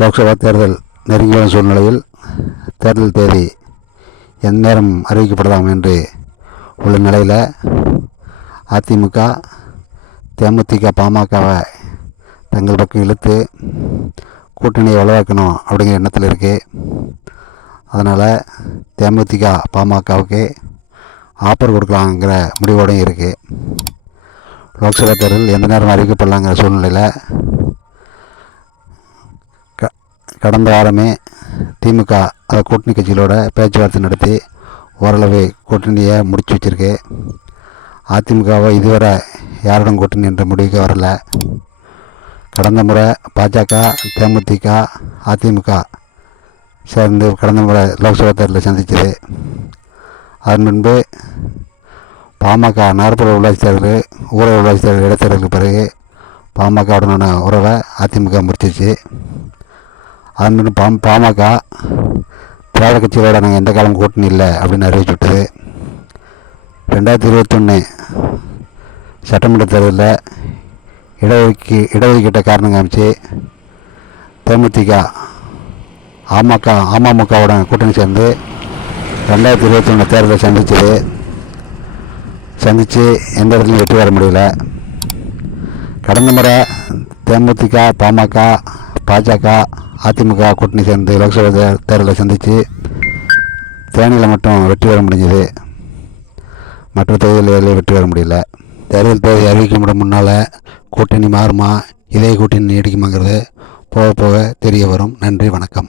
லோக்சபா தேர்தல் நெருங்கி வரும் சூழ்நிலையில் தேர்தல் தேதி எந்நேரம் அறிவிக்கப்படலாம் என்று உள்ள நிலையில் அதிமுக, தேமுதிக, பாமகவை தங்கள் பக்கம் இழுத்து கூட்டணியை வலுவாக்கணும் அப்படிங்கிற எண்ணத்தில் இருக்குது. அதனால் தேமுதிக, பாமகவுக்கு ஆஃபர் கொடுக்கலாங்கிற முடிவோடையும் இருக்குது. லோக்சபா தேர்தல் எந்த நேரம் அறிவிக்கப்படலாங்கிற சூழ்நிலையில் கடந்த வாரமே திமுக அதை கூட்டணி கட்சிகளோட பேச்சுவார்த்தை நடத்தி ஓரளவு கூட்டணியை முடிச்சு வச்சுருக்கு. அதிமுகவை இதுவரை யாருடன் கூட்டணி என்ற முடிவுக்கு வரல. கடந்த முறை பாஜக, தேமுதிக, அதிமுக சேர்ந்து கடந்த முறை லோக்சபா தேர்தலில் சந்தித்தது. அதன் முன்பு பாமக நகர்ப்புற உள்ளாட்சி தேர்தல், ஊரக உள்ளாட்சி தேர்தல், இடைத்தேர்தலுக்கு பிறகு பாமகவுடனான உறவை அதிமுக முடிச்சிச்சு. அதன் முன்பு பாமக திராவிட கட்சிகளோட நாங்கள் எந்த காலம் கூட்டணி இல்லை அப்படின்னு அறிவிச்சுவிட்டது. 2021 சட்டமன்ற தேர்தலில் இடஒதுக்கீட்டை காரணம் காமிச்சு தேமுதிக அமமுகவுடன் கூட்டணி சேர்ந்து 2021 தேர்தலை சந்தித்து எந்த இடத்துலையும் வெற்றி பெற முடியல. கடந்த முறை தேமுதிக, பாமக, பாஜக, அதிமுக கூட்டணி சேர்ந்து லோக்சபா தேர்தலை சந்தித்து தேனியில் மட்டும் வெற்றி பெற முடிஞ்சது. மற்ற தொகுதிகளில் வெற்றி பெற முடியல. தேர்தல் தேதி அறிவிக்கப்பட முன்னால் கூட்டணி மாறுமா, இதே கூட்டணி நீடிக்குமாங்கிறது போக போக தெரிய வரும். நன்றி, வணக்கம்.